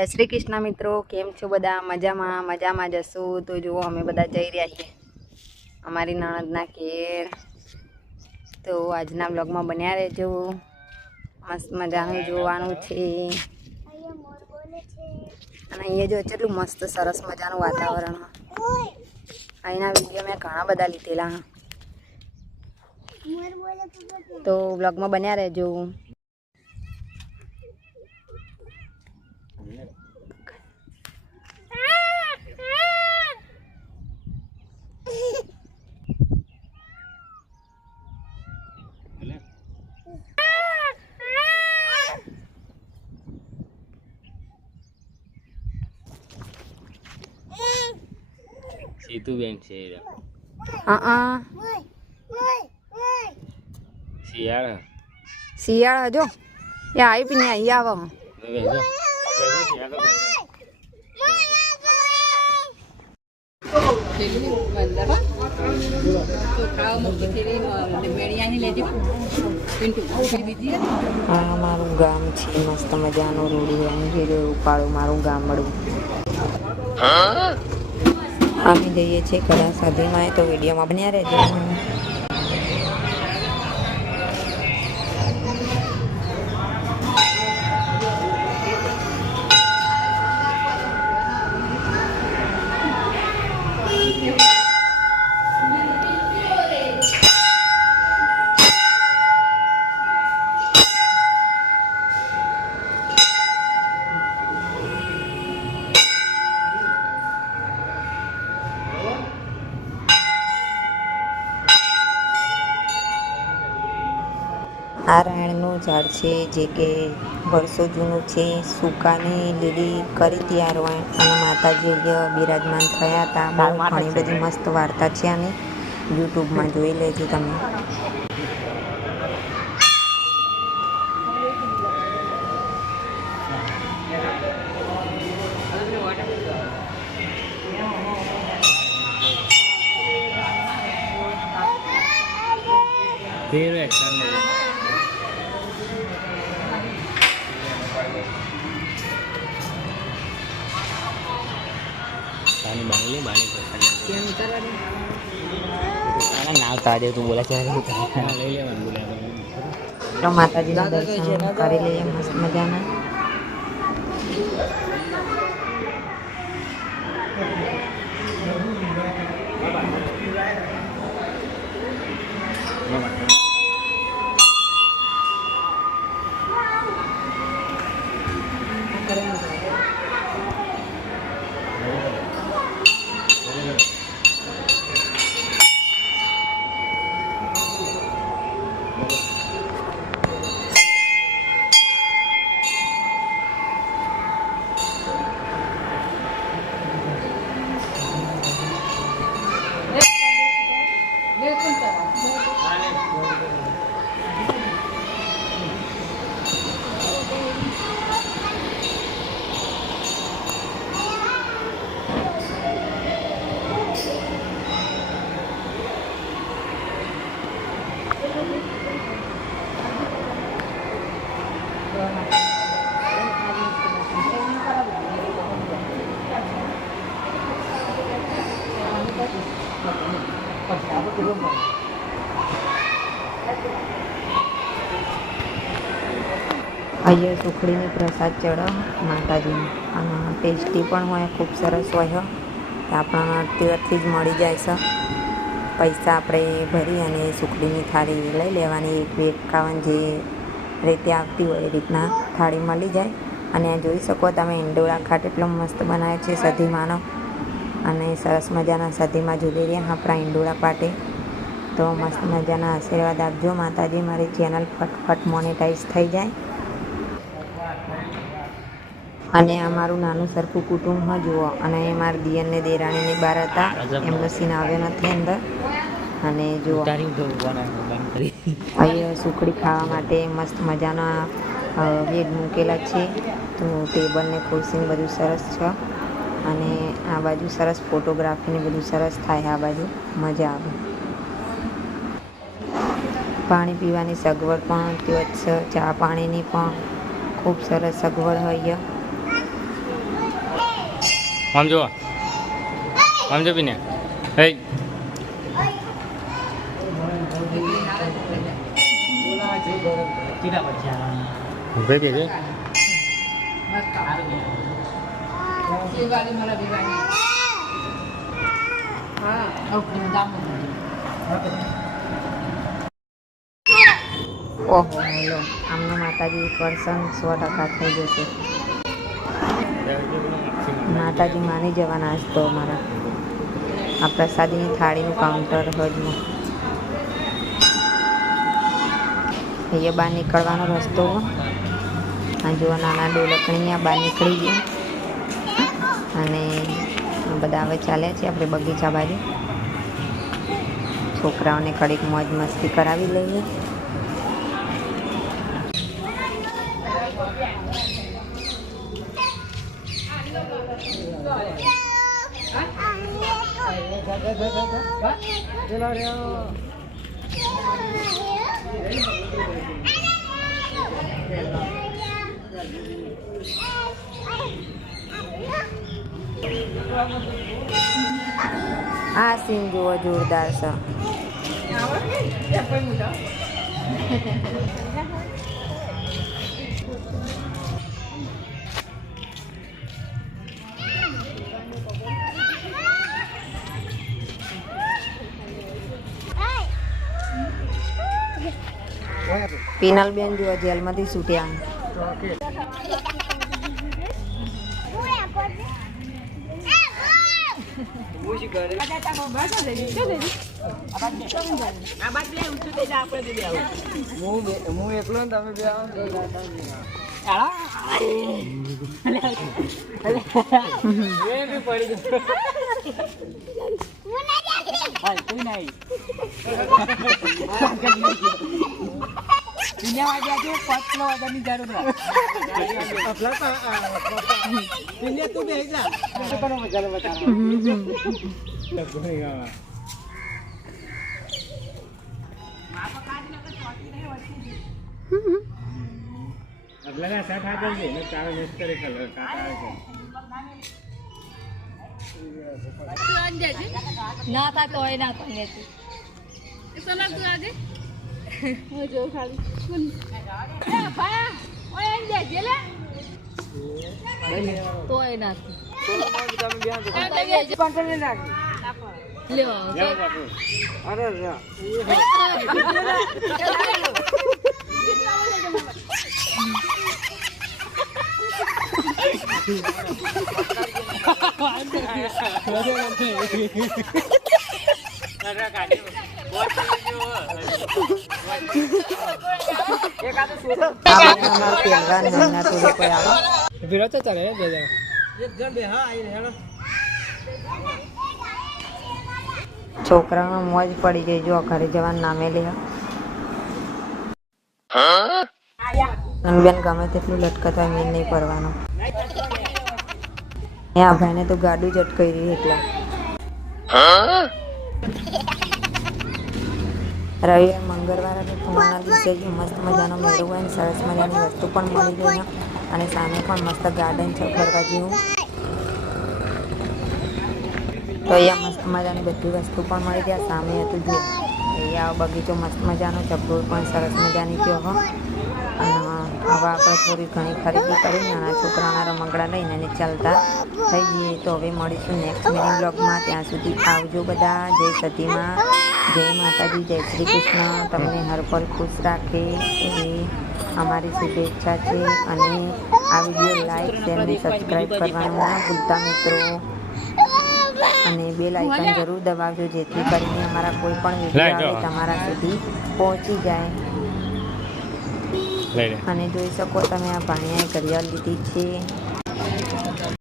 જય શ્રી કૃષ્ણ મિત્રો, કેમ છો બધા? મજામાં મજામાં જશું. તો જુઓ, અમે બધા જઈ રહ્યા છીએ અમારી નણદના ઘેર. તો આજના બ્લોગમાં બન્યા રહેજો. મસ્ત મજાનું જોવાનું છે. અને અહીંયા જો કેટલું મસ્ત, સરસ મજાનું વાતાવરણ. અહીંના વીડિયો મેં ઘણા બધા લીધેલા. તો બ્લોગમાં બન્યા રહેજો. સીતુબેન છે હા શિયાળા. શિયાળા જો. એ આવી પીને અહીંયા અહીં આવો આ મારું ગામ છે. મસ્ત મજાનું રૂડી રંગી રહ્યું કાળું મારું ગામડું. અમે જઈએ છીએ કડા સાધીમાં તો વિડીયોમાં બન્યા રહેજો. આ રાયણનું ઝાડ છે જે કે વર્ષો જૂનું છે. સૂકાને લીલી કરી તૈયાર હોય અને માતાજી અહીંયા બિરાજમાન થયા હતા. બહુ ઘણી બધી મસ્ત વાર્તા છે આની. યુટ્યુબમાં જોઈ લેજો તમે. ફેર એક્શન લે. લે બાણી પર નાવ તાજે તું બોલા છે લઈ લેવાનું બોલ્યા તો માતાજીના દર્શન કરી લઈએ મસ્ત મજાના. અહીંયા સુખડીને પ્રસાદ ચડે, માતાજીને. અને ટેસ્ટી પણ હોય, ખૂબ સરસ હોય તે આપણને ત્યાંથી જ મળી જાય છે. પૈસા આપણે ભરી અને સુખડીની થાળી લઈ લેવાની. એક બે એકાવન જે રીતે આવતી હોય એ રીતના થાળી મળી જાય. અને જોઈ શકો તમે ઇન્ડોળા ખાટ એટલો મસ્ત બનાવે છે સધીમાનો. અને સરસ મજાના સધીમાં ઝૂલી રહ્યા આપણા ઈંડોળા પાટે. તો મસ્ત મજાના આશીર્વાદ આપજો માતાજી. મારી ચેનલ ફટફટ મોનેટાઈઝ થઈ જાય. અને આ મારું નાનું સરખું કુટુંબ જુઓ. અને એ મારા દિયરને દેરાણીની બાર હતા. એમનો સીન આવ્યો નથી અંદર. અને જુઓ. અહીં સુખડી ખાવા માટે મસ્ત મજાના બેડ મૂકેલા છે. તો ટેબલ ને ખુરશી બધું સરસ છે. અને આ બાજુ સરસ ફોટોગ્રાફીને બધું સરસ થાય આ બાજુ. મજા આવે. પાણી પીવાની સગવડ પણ છે. ચા પાણીની પણ ખૂબ સરસ સગવડ હોય આમ જો આમ જો પીને હે ભાઈ ભેગે ઓહો લો આમનું માતાજી પર્સન સો ટકા થઈ જશે. માતાજી માની જવાના આજ તો અમારા આ પ્રસાદીની થાળીનું કાઉન્ટર હજમાં. અહીંયા બહાર નીકળવાનો રસ્તો આ જુઓ નાના ડોલકણી આ બહાર નીકળી ગયા. અને બધા હવે ચાલ્યા છે આપણે બગીચા બાજુ. છોકરાઓને કડીક મોજ મસ્તી કરાવી લઈએ. આ સીન જુઓ જોરદાર છે પીનલબેન જુઓ જેલમાંથી છૂટ્યા હું એકલો ને તમે બે આવો ને તો શૂન્ય વાગ્યા છે પાંચ કિલો વાગ્યાની જરૂર તું બે જા. અગલા સાત આગળ છે તારો મિસ્તરી કલર કાકા છે ના તા તોય ના કોને તું એ સોના તું આજે? જોઉં ખાલી તોય ના લ્યો જાઓ બાપુ અરે છોકરાઓને મોજ પડી ગઈ જો ઘરે જવાનું નામે લે બેન ગમે તેટલું લટકતા મેં નહીં પડવાનો એ આ ભાઈને તો ગાડું જ અટકાઈ રહી એટલા. રવિવાર મંગળવાર અને પૂનમના દિવસે જ મસ્ત મજાનો મેળો હોય ને સરસ મજાની વસ્તુ પણ મળી ગઈ અને સામે પણ મસ્ત ગાર્ડન છે, ફરવા જેવું. તો અહીંયા મસ્ત મજાની બધી વસ્તુ પણ મળી ગયા. સામે હતું જો અહીંયા બગીચો મસ્ત મજાનો ચકડોળ પણ સરસ મજાની ગયો હો. અને હવે આપણે થોડી ઘણી ખરીદી કરી, નાના છોકરાના રમકડા લઈને અને ચાલતા થઈ જઈએ. તો હવે મળીશું નેક્સ્ટ મિનિંગ બ્લોગમાં. ત્યાં સુધી આવજો બધા. જય સતીમાં. જય માતાજી જય શ્રી કૃષ્ણ. તમને હર પલ ખુશ રાખે એવી અમારી શુભેચ્છા છે અને આ વીડિયો લાઈક શેર અને સબસ્ક્રાઈબ કરવાનું ના ભૂલતા મિત્રો. અને બે આઇકન જરૂર દબાવજો જેથી કરીને અમારા કોઈ પણ વીડિયો આવે તમારા સુધી પહોંચી જાય. અને જોઈ શકો તમે આ ભાણિયાએ ઘડિયાળ લીધી છે.